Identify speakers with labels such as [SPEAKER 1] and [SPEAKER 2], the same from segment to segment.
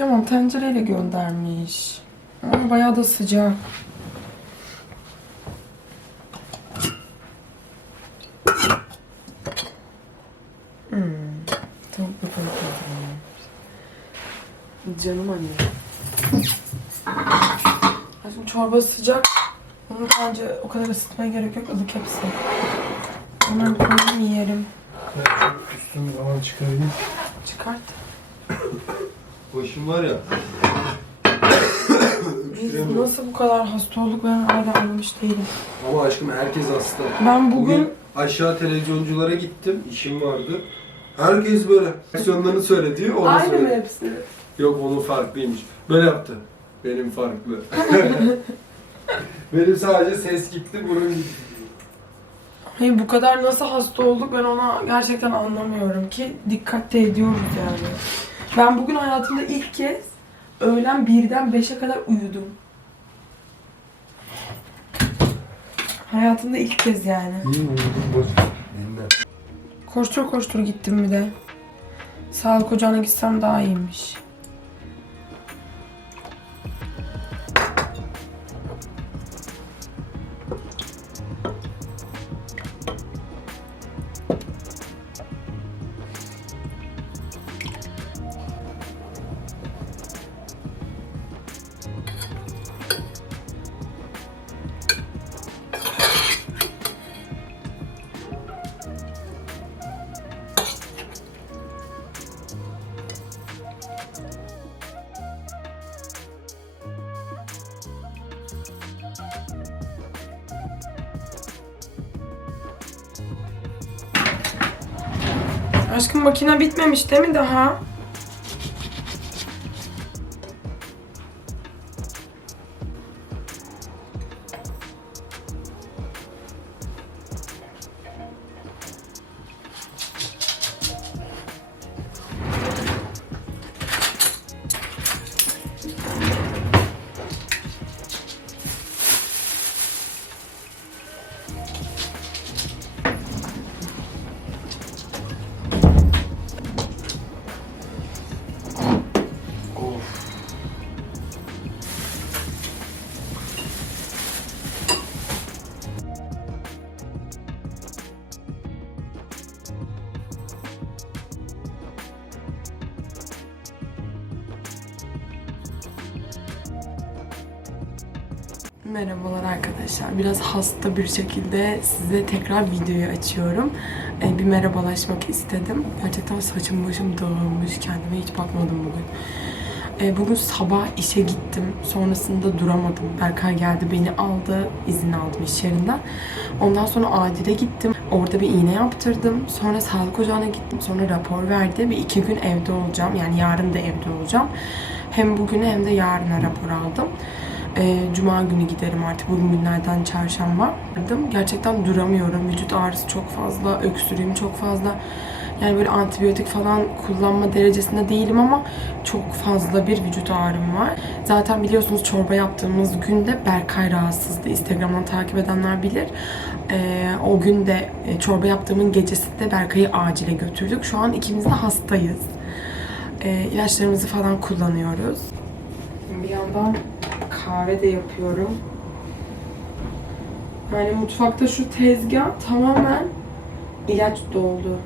[SPEAKER 1] Kıyamam tencereyle göndermiş. Ama bayağı da sıcak. Hmm. Tavuk yedim. Canım anne. Aşkım çorba sıcak. Bunu bence o kadar ısıtmaya gerek yok. ılık hepsi. Hemen koyayım yiyelim.
[SPEAKER 2] Üstünü falan çıkarayım.
[SPEAKER 1] Çıkart.
[SPEAKER 3] Başım var ya.
[SPEAKER 1] Biz nasıl bu kadar hasta olduk ben hala anlamış değilim.
[SPEAKER 3] Ama aşkım herkes hasta.
[SPEAKER 1] Ben bugün
[SPEAKER 3] Bugün aşağı televizyonculara gittim. işim vardı. Herkes böyle reaksiyonlarını söyledi. Onu
[SPEAKER 1] aynı mı
[SPEAKER 3] söyledi.
[SPEAKER 1] hepsi?
[SPEAKER 3] Yok onun farklıymış. Böyle yaptı. Benim farklı. Benim sadece ses gitti, burun gitti.
[SPEAKER 1] Hayır bu kadar nasıl hasta olduk ben ona gerçekten anlamıyorum ki dikkat de ediyoruz yani. Ben bugün hayatımda ilk kez öğlen birden 5'e kadar uyudum. Hayatımda ilk kez yani.
[SPEAKER 2] İyi mi? Boş. Dinle.
[SPEAKER 1] Koştur koştur gittim bir de. Sağlık ocağına gitsem daha iyiymiş. Aşkım makine bitmemiş değil mi daha? Merhabalar arkadaşlar. Biraz hasta bir şekilde size tekrar videoyu açıyorum. Ee, bir merhabalaşmak istedim. Gerçekten saçım başım dağılmış. Kendime hiç bakmadım bugün. Ee, bugün sabah işe gittim. Sonrasında duramadım. Berkay geldi beni aldı. izin aldım iş yerinden. Ondan sonra acile gittim. Orada bir iğne yaptırdım. Sonra sağlık ocağına gittim. Sonra rapor verdi. Bir iki gün evde olacağım. Yani yarın da evde olacağım. Hem bugünü hem de yarına rapor aldım. Ee, Cuma günü giderim artık. Bugün günlerden çarşamba. Gerçekten duramıyorum. Vücut ağrısı çok fazla. Öksürüğüm çok fazla. Yani böyle antibiyotik falan kullanma derecesinde değilim ama çok fazla bir vücut ağrım var. Zaten biliyorsunuz çorba yaptığımız günde Berkay rahatsızdı. Instagram'dan takip edenler bilir. Ee, o gün de e, çorba yaptığımın gecesinde Berkay'ı acile götürdük. Şu an ikimiz de hastayız. Ee, ilaçlarımızı falan kullanıyoruz. Bir yandan kahve de yapıyorum. Yani mutfakta şu tezgah tamamen ilaç doldu.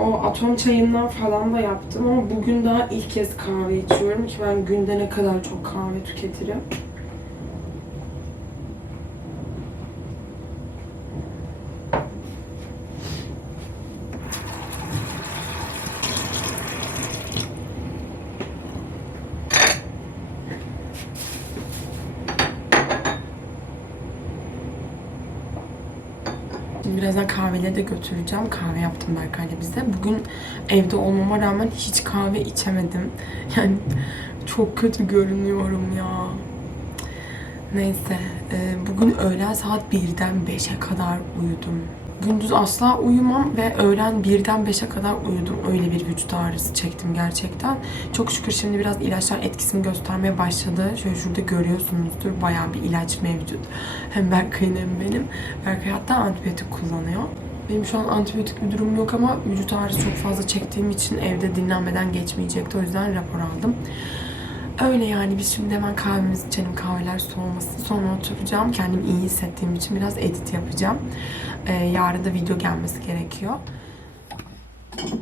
[SPEAKER 1] O atom çayından falan da yaptım ama bugün daha ilk kez kahve içiyorum ki ben günde ne kadar çok kahve tüketirim. Şimdi birazdan kahveleri de götüreceğim. Kahve yaptım Berkay'la bize. Bugün evde olmama rağmen hiç kahve içemedim. Yani çok kötü görünüyorum ya. Neyse. e, Bugün öğlen saat 1'den 5'e kadar uyudum. Gündüz asla uyumam ve öğlen 1'den 5'e kadar uyudum. Öyle bir vücut ağrısı çektim gerçekten. Çok şükür şimdi biraz ilaçlar etkisini göstermeye başladı. Şöyle şurada görüyorsunuzdur bayağı bir ilaç mevcut. Hem Berkay'ın hem benim. Berkay hatta antibiyotik kullanıyor. Benim şu an antibiyotik bir durum yok ama vücut ağrısı çok fazla çektiğim için evde dinlenmeden geçmeyecekti. O yüzden rapor aldım. Öyle yani biz şimdi hemen kahvemizi içelim, kahveler soğumasın. Sonra oturacağım. Kendimi iyi hissettiğim için biraz edit yapacağım. Ee, yarın da video gelmesi gerekiyor. Bu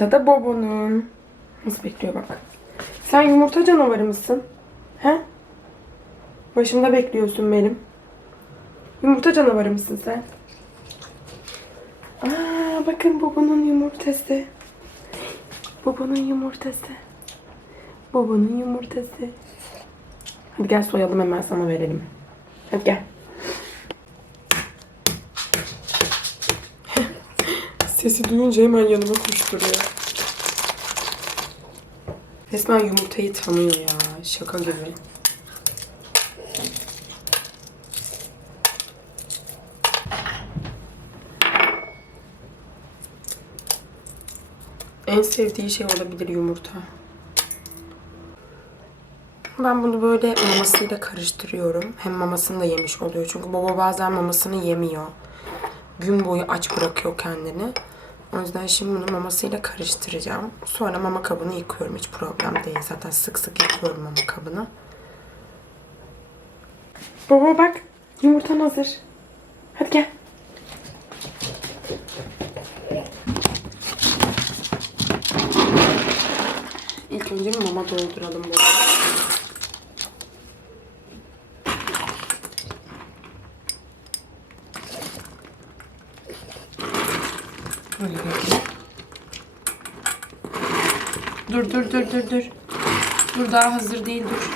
[SPEAKER 1] yumurta da Bobo'nun. Nasıl bekliyor bak. Sen yumurta canavarı mısın? He? Başımda bekliyorsun benim. Yumurta canavarı mısın sen? Aa, bakın Bobo'nun yumurtası. Bobo'nun yumurtası. Bobo'nun yumurtası. Hadi gel soyalım hemen sana verelim. Hadi gel. Sesi duyunca hemen yanıma koşturuyor. Resmen yumurtayı tanıyor ya. Şaka gibi. En sevdiği şey olabilir yumurta. Ben bunu böyle mamasıyla karıştırıyorum. Hem mamasını da yemiş oluyor. Çünkü baba bazen mamasını yemiyor. Gün boyu aç bırakıyor kendini. O yüzden şimdi bunu mamasıyla karıştıracağım. Sonra mama kabını yıkıyorum. Hiç problem değil. Zaten sık sık yıkıyorum mama kabını. Baba bak. Yumurtan hazır. Hadi gel. İlk önce bir mama dolduralım böyle. Böyle bekle. Dur dur dur dur dur. Dur daha hazır değil dur.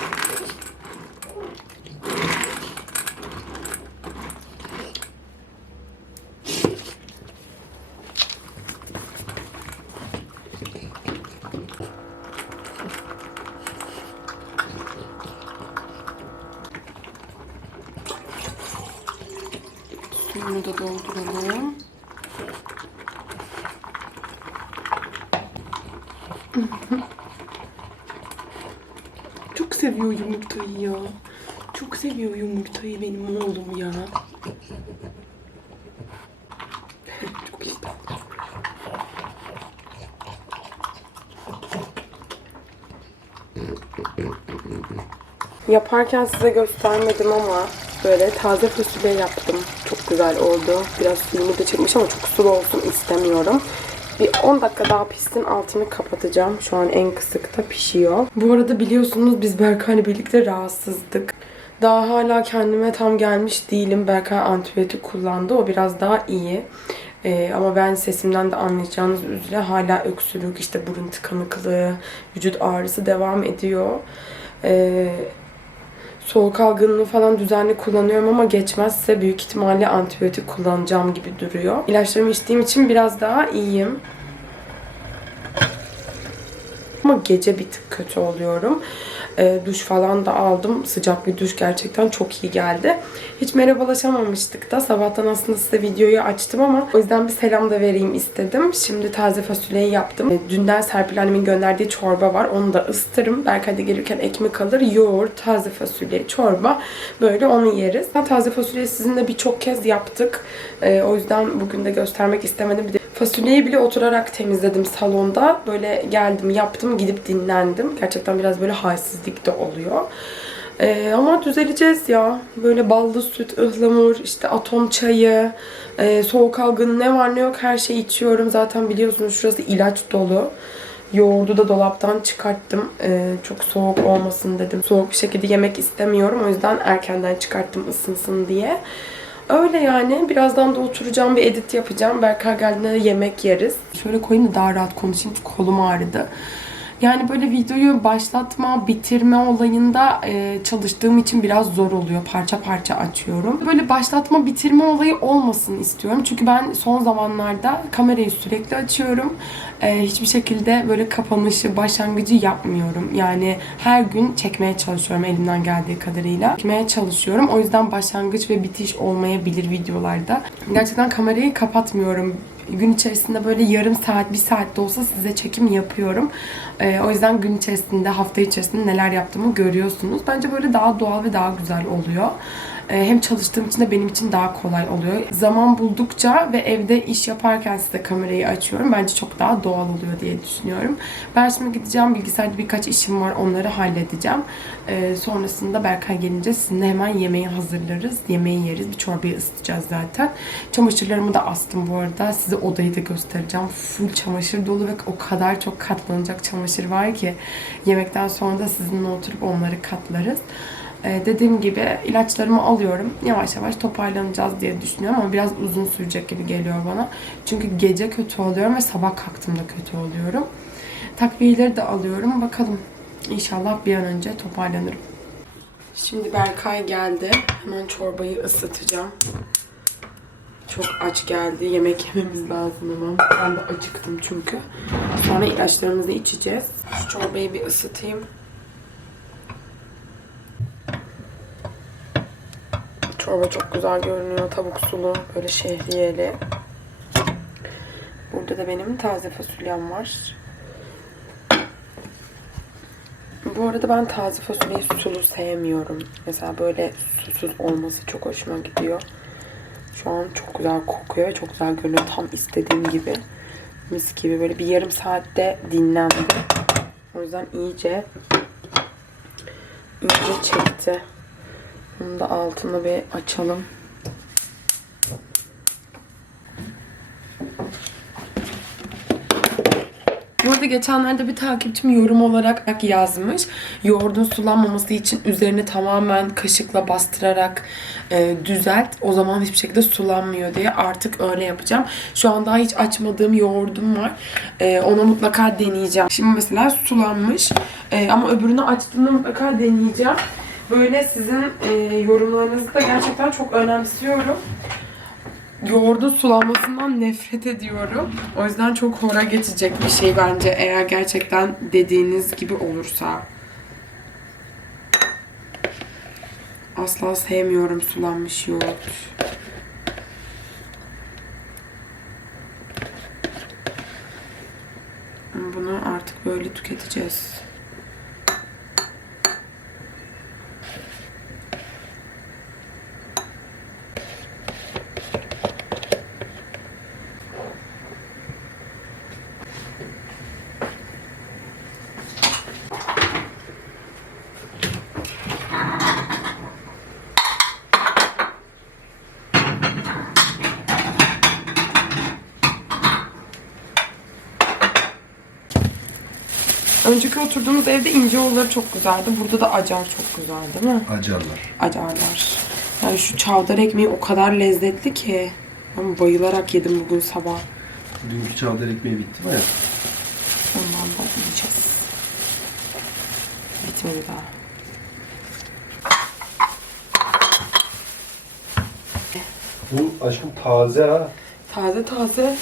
[SPEAKER 1] Suyunu da dolduralım. Çok seviyor yumurtayı ya. Çok seviyor yumurtayı benim oğlum ya. Çok iştahlı. Yaparken size göstermedim ama böyle taze fasulye yaptım. Çok güzel oldu. Biraz suyunu da çekmiş ama çok sulu olsun istemiyorum. Bir 10 dakika daha pişsin altını kapatacağım. Şu an en kısıkta pişiyor. Bu arada biliyorsunuz biz Berkay'la birlikte rahatsızdık. Daha hala kendime tam gelmiş değilim. Berkay antibiyotik kullandı. O biraz daha iyi. Ee, ama ben sesimden de anlayacağınız üzere hala öksürük, işte burun tıkanıklığı, vücut ağrısı devam ediyor. Ee, soğuk algınlığı falan düzenli kullanıyorum ama geçmezse büyük ihtimalle antibiyotik kullanacağım gibi duruyor. İlaçlarımı içtiğim için biraz daha iyiyim. Ama gece bir tık kötü oluyorum. Ee, duş falan da aldım. Sıcak bir duş gerçekten çok iyi geldi. Hiç merhabalaşamamıştık da. Sabahtan aslında size videoyu açtım ama o yüzden bir selam da vereyim istedim. Şimdi taze fasulyeyi yaptım. Ee, Dünden Serpil annemin gönderdiği çorba var. Onu da ısıtırım. Belki de gelirken ekmek alır. Yoğurt, taze fasulye, çorba. Böyle onu yeriz. Taze fasulyeyi sizinle birçok kez yaptık. Ee, o yüzden bugün de göstermek istemedim. Bir de Fasulyeyi bile oturarak temizledim salonda. Böyle geldim, yaptım, gidip dinlendim. Gerçekten biraz böyle halsizlik de oluyor. Ee, ama düzeleceğiz ya. Böyle ballı süt, ıhlamur, işte atom çayı, e, soğuk algın ne var ne yok her şeyi içiyorum. Zaten biliyorsunuz şurası ilaç dolu. Yoğurdu da dolaptan çıkarttım. Ee, çok soğuk olmasın dedim. Soğuk bir şekilde yemek istemiyorum. O yüzden erkenden çıkarttım ısınsın diye. Öyle yani. Birazdan da oturacağım bir edit yapacağım. Berkay geldiğinde de yemek yeriz. Şöyle koyayım da daha rahat konuşayım kolum ağrıdı. Yani böyle videoyu başlatma, bitirme olayında e, çalıştığım için biraz zor oluyor. Parça parça açıyorum. Böyle başlatma, bitirme olayı olmasın istiyorum. Çünkü ben son zamanlarda kamerayı sürekli açıyorum. E, hiçbir şekilde böyle kapanışı, başlangıcı yapmıyorum. Yani her gün çekmeye çalışıyorum elimden geldiği kadarıyla. Çekmeye çalışıyorum. O yüzden başlangıç ve bitiş olmayabilir videolarda. Gerçekten kamerayı kapatmıyorum gün içerisinde böyle yarım saat, bir saat de olsa size çekim yapıyorum. Ee, o yüzden gün içerisinde, hafta içerisinde neler yaptığımı görüyorsunuz. Bence böyle daha doğal ve daha güzel oluyor. E, hem çalıştığım için de benim için daha kolay oluyor. Zaman buldukça ve evde iş yaparken size kamerayı açıyorum. Bence çok daha doğal oluyor diye düşünüyorum. Ben şimdi gideceğim. Bilgisayarda birkaç işim var. Onları halledeceğim. E, sonrasında Berkay gelince sizinle hemen yemeği hazırlarız. Yemeği yeriz. Bir çorbayı ısıtacağız zaten. Çamaşırlarımı da astım bu arada. Size odayı da göstereceğim. Full çamaşır dolu ve o kadar çok katlanacak çamaşır var ki yemekten sonra da sizinle oturup onları katlarız. Ee, dediğim gibi ilaçlarımı alıyorum. Yavaş yavaş toparlanacağız diye düşünüyorum ama biraz uzun sürecek gibi geliyor bana. Çünkü gece kötü oluyorum ve sabah kalktığımda kötü oluyorum. Takviyeleri de alıyorum. Bakalım. İnşallah bir an önce toparlanırım. Şimdi Berkay geldi. Hemen çorbayı ısıtacağım. Çok aç geldi. Yemek yememiz lazım hemen. Ben de acıktım çünkü. Sonra ilaçlarımızı içeceğiz. Şu çorbayı bir ısıtayım. Çorba çok güzel görünüyor. Tavuk sulu, böyle şehriyeli. Burada da benim taze fasulyem var. Bu arada ben taze fasulyeyi sulu sevmiyorum. Mesela böyle susuz olması çok hoşuma gidiyor. Şu an çok güzel kokuyor ve çok güzel görünüyor. Tam istediğim gibi. Mis gibi böyle bir yarım saatte dinlendi. O yüzden iyice iyice çekti. Bunu da altını bir açalım. Bu arada geçenlerde bir takipçim yorum olarak yazmış. Yoğurdun sulanmaması için üzerine tamamen kaşıkla bastırarak e, düzelt. O zaman hiçbir şekilde sulanmıyor diye artık öyle yapacağım. Şu an daha hiç açmadığım yoğurdum var. E, onu mutlaka deneyeceğim. Şimdi mesela sulanmış. E, ama öbürünü açtığımda mutlaka deneyeceğim. Böyle sizin e, yorumlarınızı da gerçekten çok önemsiyorum yoğurdun sulanmasından nefret ediyorum. O yüzden çok hora geçecek bir şey bence eğer gerçekten dediğiniz gibi olursa. Asla sevmiyorum sulanmış yoğurt. Bunu artık böyle tüketeceğiz. Önceki oturduğumuz evde ince oğulları çok güzeldi. Burada da acar çok güzel değil mi?
[SPEAKER 3] Acarlar.
[SPEAKER 1] Acarlar. Yani şu çavdar ekmeği o kadar lezzetli ki. Ben bayılarak yedim bugün sabah.
[SPEAKER 3] Dünkü çavdar ekmeği bitti mi?
[SPEAKER 1] Ondan da yiyeceğiz. Bitmedi daha.
[SPEAKER 3] Bu aşkım taze ha.
[SPEAKER 1] Taze taze.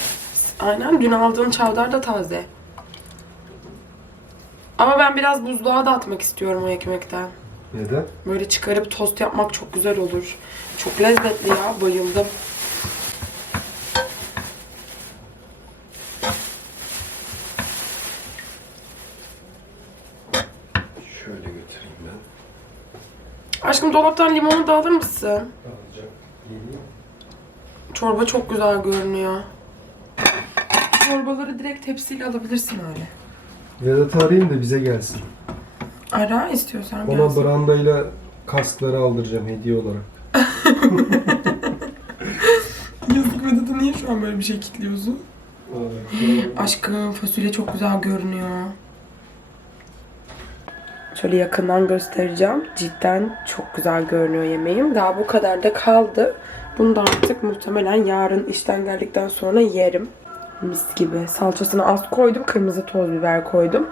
[SPEAKER 1] Aynen dün aldığın çavdar da taze. Ama ben biraz buzluğa da atmak istiyorum o ekmekten.
[SPEAKER 3] Neden?
[SPEAKER 1] Böyle çıkarıp tost yapmak çok güzel olur. Çok lezzetli ya. Bayıldım.
[SPEAKER 3] Şöyle götüreyim ben.
[SPEAKER 1] Aşkım dolaptan limonu da alır mısın?
[SPEAKER 3] Alacağım.
[SPEAKER 1] Çorba çok güzel görünüyor. Çorbaları direkt tepsiyle alabilirsin öyle.
[SPEAKER 3] Vedat'ı arayayım da bize gelsin.
[SPEAKER 1] Ara istiyorsan
[SPEAKER 3] Ona
[SPEAKER 1] gelsin.
[SPEAKER 3] brandayla kaskları aldıracağım hediye olarak.
[SPEAKER 1] Yazık Vedat'a niye şu an böyle bir şey kilitliyorsun? Aşkım fasulye çok güzel görünüyor. Şöyle yakından göstereceğim. Cidden çok güzel görünüyor yemeğim. Daha bu kadar da kaldı. Bunu da artık muhtemelen yarın işten geldikten sonra yerim. Mis gibi. Salçasını az koydum. Kırmızı toz biber koydum.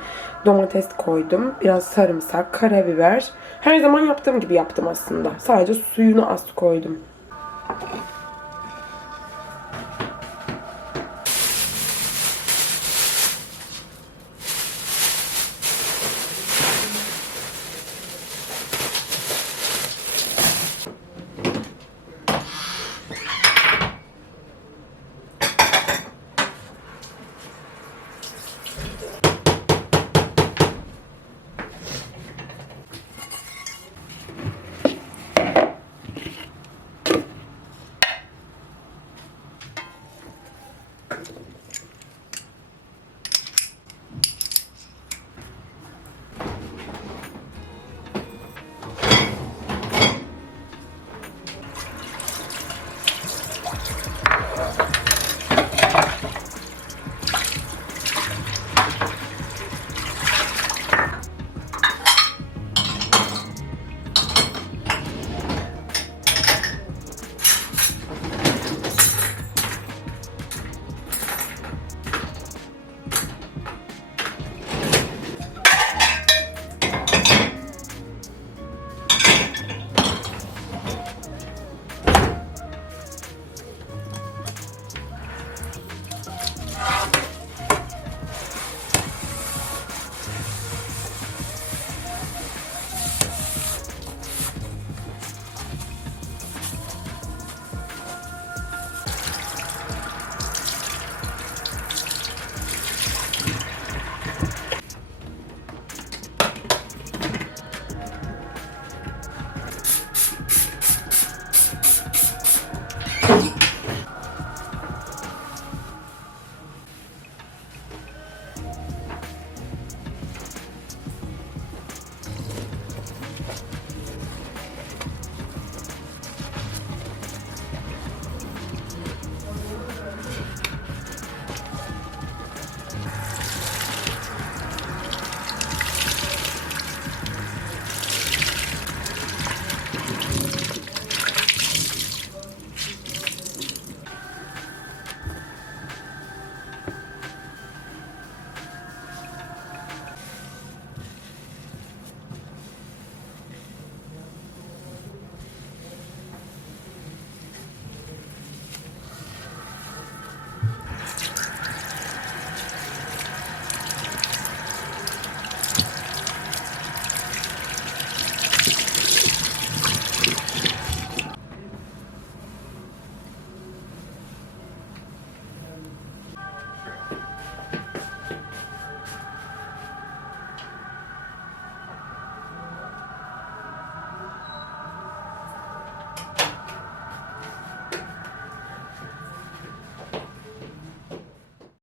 [SPEAKER 1] Domates koydum. Biraz sarımsak, karabiber. Her zaman yaptığım gibi yaptım aslında. Sadece suyunu az koydum.